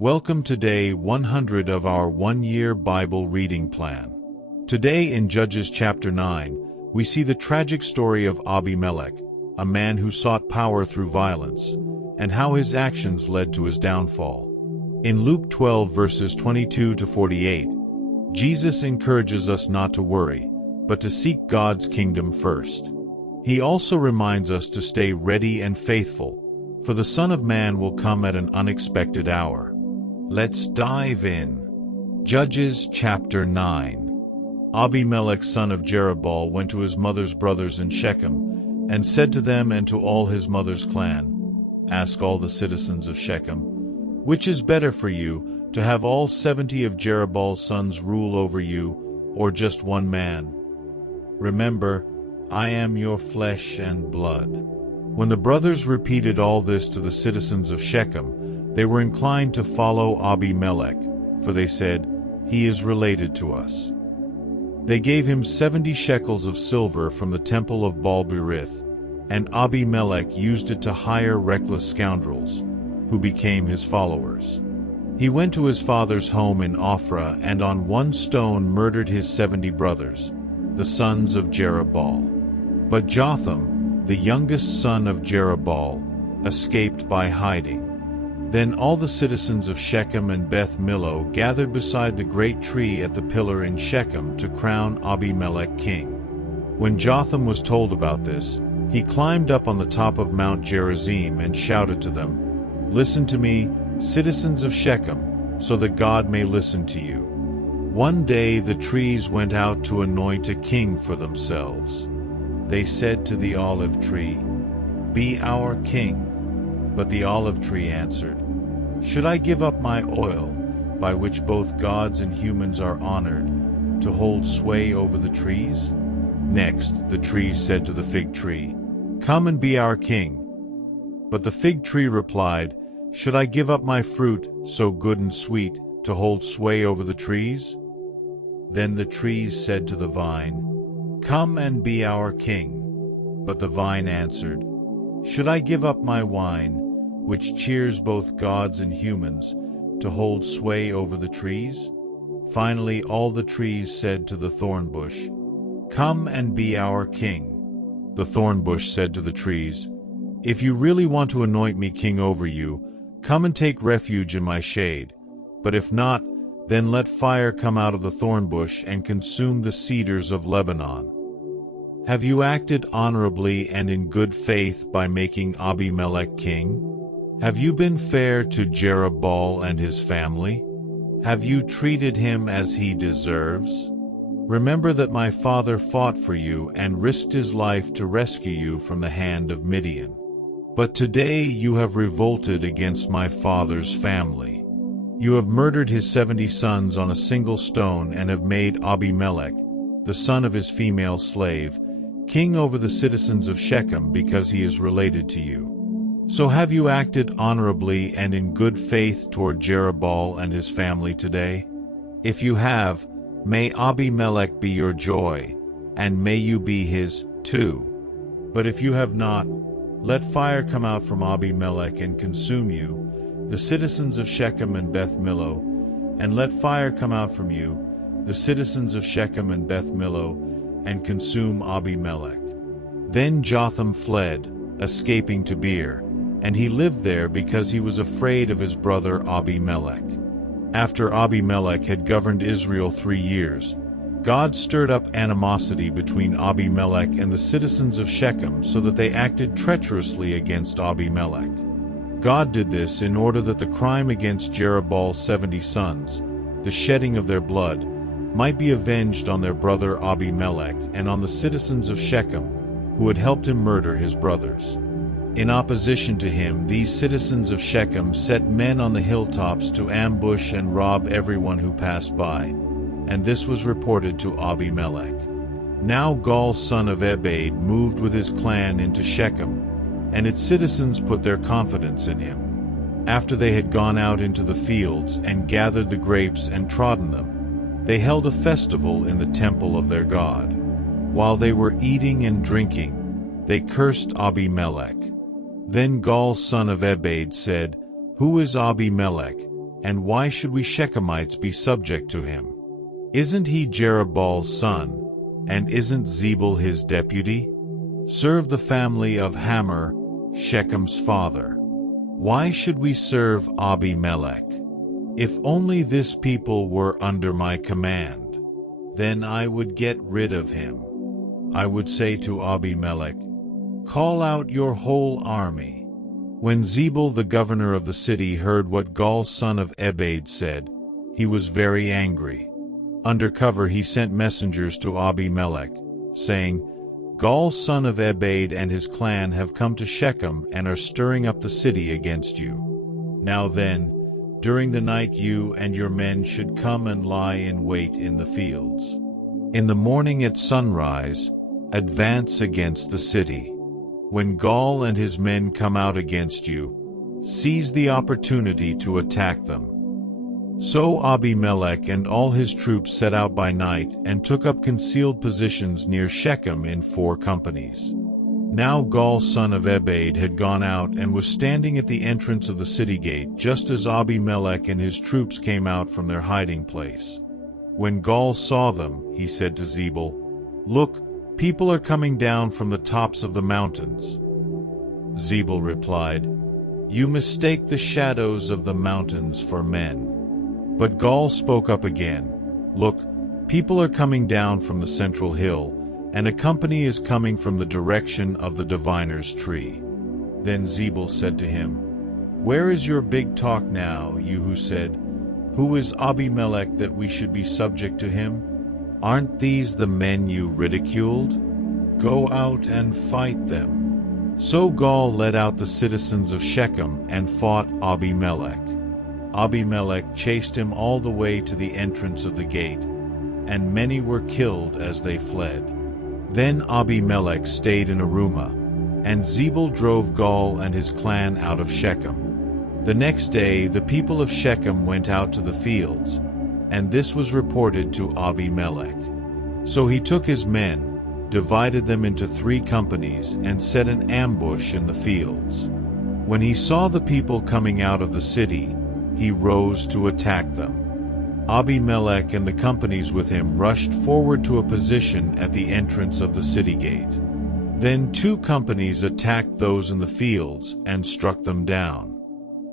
Welcome to day 100 of our one-year Bible reading plan. Today in Judges chapter 9, we see the tragic story of Abimelek, a man who sought power through violence, and how his actions led to his downfall. In Luke 12 verses 22 to 48, Jesus encourages us not to worry, but to seek God's kingdom first. He also reminds us to stay ready and faithful, for the Son of Man will come at an unexpected hour. Let's dive in. Judges chapter 9. Abimelek son of Jerubbaal went to his mother's brothers in Shechem, and said to them and to all his mother's clan, "Ask all the citizens of Shechem, which is better for you, to have all 70 of Jerubbaal's sons rule over you, or just one man? Remember, I am your flesh and blood." When the brothers repeated all this to the citizens of Shechem, they were inclined to follow Abimelek, for they said, "He is related to us." They gave him 70 shekels of silver from the temple of Baal-berith, and Abimelek used it to hire reckless scoundrels, who became his followers. He went to his father's home in Ophrah and on one stone murdered his 70 brothers, the sons of Jerubbaal. But Jotham, the youngest son of Jerubbaal, escaped by hiding. Then all the citizens of Shechem and Beth Millo gathered beside the great tree at the pillar in Shechem to crown Abimelek king. When Jotham was told about this, he climbed up on the top of Mount Gerizim and shouted to them, "Listen to me, citizens of Shechem, so that God may listen to you." One day the trees went out to anoint a king for themselves. They said to the olive tree, "Be our king." But the olive tree answered, "Should I give up my oil, by which both gods and humans are honored, to hold sway over the trees?" Next, the trees said to the fig tree, "Come and be our king." But the fig tree replied, "Should I give up my fruit, so good and sweet, to hold sway over the trees?" Then the trees said to the vine, "Come and be our king." But the vine answered, "Should I give up my wine, which cheers both gods and humans, to hold sway over the trees?" Finally all the trees said to the thorn bush, "Come and be our king." The thorn bush said to the trees, "If you really want to anoint me king over you, come and take refuge in my shade. But if not, then let fire come out of the thorn bush and consume the cedars of Lebanon." Have you acted honorably and in good faith by making Abimelek king? Have you been fair to Jerubbaal and his family? Have you treated him as he deserves? Remember that my father fought for you and risked his life to rescue you from the hand of Midian. But today you have revolted against my father's family. You have murdered his 70 sons on a single stone and have made Abimelek, the son of his female slave, king over the citizens of Shechem because he is related to you. So have you acted honorably and in good faith toward Jerubbaal and his family today? If you have, may Abimelek be your joy, and may you be his, too. But if you have not, let fire come out from Abimelek and consume you, the citizens of Shechem and Beth Millo, and let fire come out from you, the citizens of Shechem and Beth Millo, and consume Abimelek. Then Jotham fled, escaping to Beer, and he lived there because he was afraid of his brother Abimelek. After Abimelek had governed Israel 3 years, God stirred up animosity between Abimelek and the citizens of Shechem so that they acted treacherously against Abimelek. God did this in order that the crime against Jerubbaal's 70 sons, the shedding of their blood, might be avenged on their brother Abimelek and on the citizens of Shechem, who had helped him murder his brothers. In opposition to him, these citizens of Shechem set men on the hilltops to ambush and rob everyone who passed by, and this was reported to Abimelek. Now Gaal son of Ebed moved with his clan into Shechem, and its citizens put their confidence in him. After they had gone out into the fields and gathered the grapes and trodden them, they held a festival in the temple of their god. While they were eating and drinking, they cursed Abimelek. Then Gaal son of Ebed said, "Who is Abimelek, And why should we Shechemites be subject to him? Isn't he Jerubaal's son, and isn't Zebul his deputy? Serve the family of Hamor, Shechem's father. Why should we serve Abimelek? If only this people were under my command, then I would get rid of him. I would say to Abimelek, call out your whole army. When Zebul the governor of the city heard what Gaal son of Ebed said, he was very angry. Under cover he sent messengers to Abimelek, saying, Gaal son of Ebed and his clan have come to Shechem and are stirring up the city against you. Now then, during the night you and your men should come and lie in wait in the fields. In the morning at sunrise, advance against the city. When Gaal and his men come out against you, seize the opportunity to attack them. So Abimelek and all his troops set out by night and took up concealed positions near Shechem in 4 companies. Now Gaal son of Ebed had gone out and was standing at the entrance of the city gate just as Abimelek and his troops came out from their hiding place. When Gaal saw them, he said to Zebul, Look, people are coming down from the tops of the mountains. Zebul replied, You mistake the shadows of the mountains for men. But Gaal spoke up again, Look, people are coming down from the central hill, and a company is coming from the direction of the diviner's tree. Then Zebul said to him, Where is your big talk now, you who said, Who is Abimelek that we should be subject to him? Aren't these the men you ridiculed? Go out and fight them. So Gaal led out the citizens of Shechem and fought Abimelek. Abimelek chased him all the way to the entrance of the gate, and many were killed as they fled. Then Abimelek stayed in Arumah, and Zebul drove Gaal and his clan out of Shechem. The next day the people of Shechem went out to the fields, and this was reported to Abimelek. So he took his men, divided them into 3 companies, and set an ambush in the fields. When he saw the people coming out of the city, he rose to attack them. Abimelek and the companies with him rushed forward to a position at the entrance of the city gate. Then 2 companies attacked those in the fields and struck them down.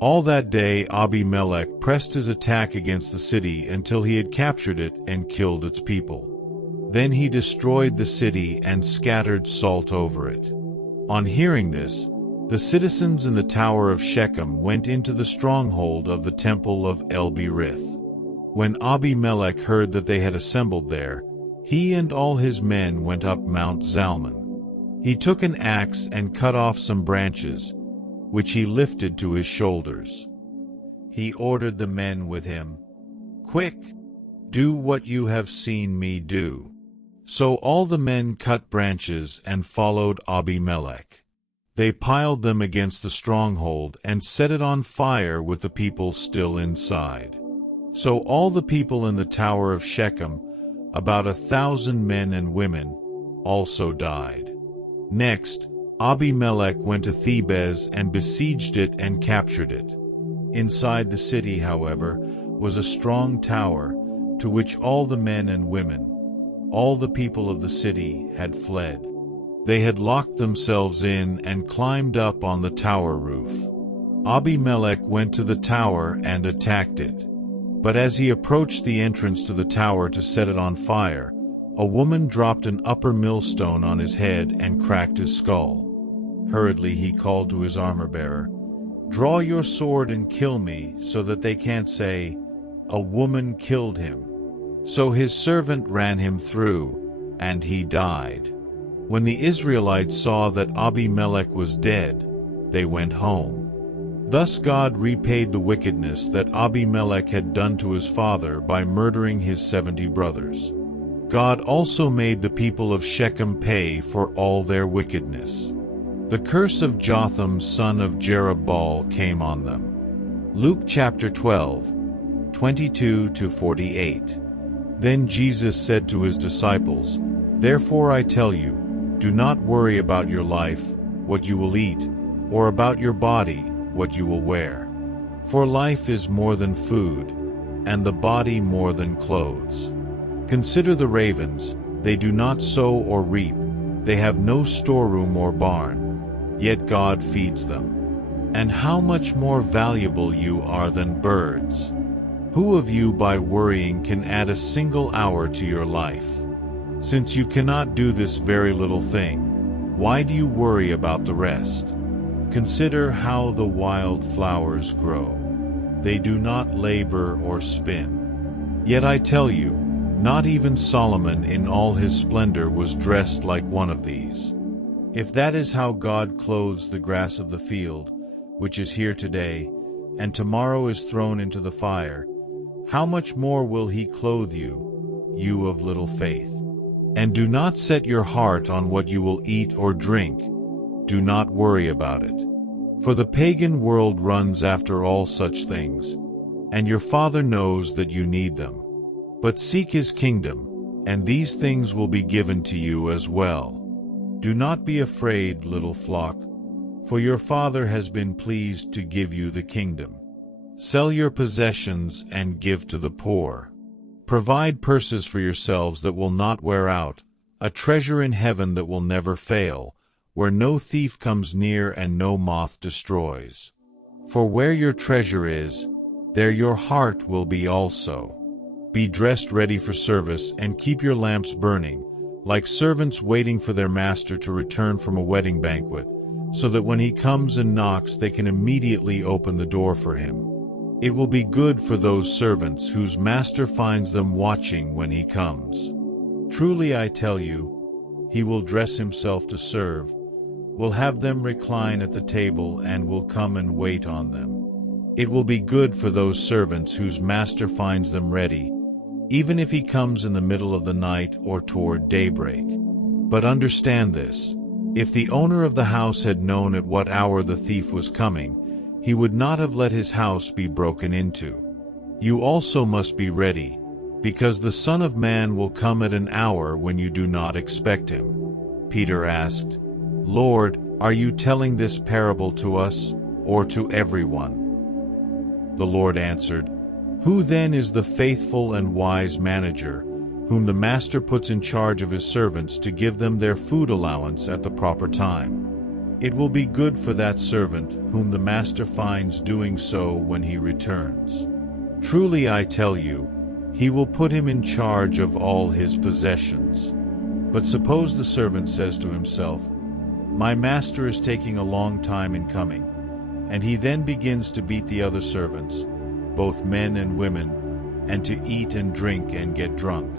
All that day Abimelek pressed his attack against the city until he had captured it and killed its people. Then he destroyed the city and scattered salt over it. On hearing this, the citizens in the tower of Shechem went into the stronghold of the temple of El-Berith. When Abimelek heard that they had assembled there, he and all his men went up Mount Zalmon. He took an axe and cut off some branches, which he lifted to his shoulders. He ordered the men with him, Quick, do what you have seen me do. So all the men cut branches and followed Abimelek. They piled them against the stronghold and set it on fire with the people still inside. So all the people in the tower of Shechem, about 1,000 men and women, also died. Next, Abimelek went to Thebez and besieged it and captured it. Inside the city, however, was a strong tower, to which all the men and women, all the people of the city, had fled. They had locked themselves in and climbed up on the tower roof. Abimelek went to the tower and attacked it. But as he approached the entrance to the tower to set it on fire, a woman dropped an upper millstone on his head and cracked his skull. Hurriedly he called to his armor-bearer, Draw your sword and kill me, so that they can't say, A woman killed him. So his servant ran him through, and he died. When the Israelites saw that Abimelek was dead, they went home. Thus God repaid the wickedness that Abimelek had done to his father by murdering his 70 brothers. God also made the people of Shechem pay for all their wickedness. The curse of Jotham son of Jerubbaal came on them. Luke chapter 12, 22-48. Then Jesus said to his disciples, Therefore I tell you, do not worry about your life, what you will eat, or about your body, what you will wear. For life is more than food, and the body more than clothes. Consider the ravens, they do not sow or reap, they have no storeroom or barn, yet God feeds them. And how much more valuable you are than birds. Who of you by worrying can add a single hour to your life? Since you cannot do this very little thing, why do you worry about the rest? Consider how the wild flowers grow. They do not labor or spin. Yet I tell you, not even Solomon in all his splendor was dressed like one of these. If that is how God clothes the grass of the field, which is here today, and tomorrow is thrown into the fire, how much more will he clothe you, you of little faith? And do not set your heart on what you will eat or drink. Do not worry about it. For the pagan world runs after all such things, and your Father knows that you need them. But seek his kingdom, and these things will be given to you as well. Do not be afraid, little flock, for your Father has been pleased to give you the kingdom. Sell your possessions and give to the poor. Provide purses for yourselves that will not wear out, a treasure in heaven that will never fail, where no thief comes near and no moth destroys. For where your treasure is, there your heart will be also. Be dressed ready for service and keep your lamps burning, like servants waiting for their master to return from a wedding banquet, so that when he comes and knocks they can immediately open the door for him. It will be good for those servants whose master finds them watching when he comes. Truly I tell you, he will dress himself to serve, will have them recline at the table, and will come and wait on them. It will be good for those servants whose master finds them ready, even if he comes in the middle of the night or toward daybreak. But understand this, if the owner of the house had known at what hour the thief was coming, he would not have let his house be broken into. You also must be ready, because the Son of Man will come at an hour when you do not expect him. Peter asked, Lord, are you telling this parable to us, or to everyone? The Lord answered, Who then is the faithful and wise manager, whom the master puts in charge of his servants to give them their food allowance at the proper time? It will be good for that servant whom the master finds doing so when he returns. Truly I tell you, he will put him in charge of all his possessions. But suppose the servant says to himself, My master is taking a long time in coming, and he then begins to beat the other servants, both men and women, and to eat and drink and get drunk.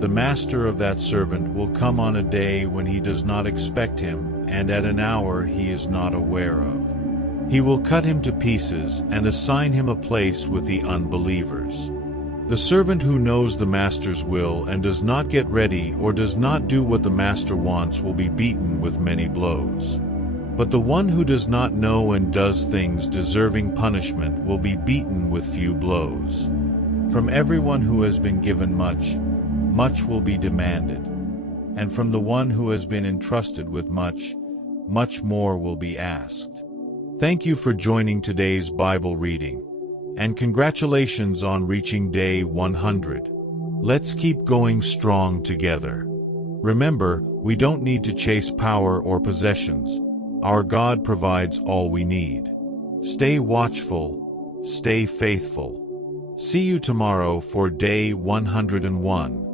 The master of that servant will come on a day when he does not expect him, and at an hour he is not aware of. He will cut him to pieces and assign him a place with the unbelievers. The servant who knows the master's will and does not get ready or does not do what the master wants will be beaten with many blows. But the one who does not know and does things deserving punishment will be beaten with few blows. From everyone who has been given much, much will be demanded, and from the one who has been entrusted with much, much more will be asked. Thank you for joining today's Bible reading, and congratulations on reaching day 100. Let's keep going strong together. Remember, we don't need to chase power or possessions. Our God provides all we need. Stay watchful, stay faithful. See you tomorrow for day 101.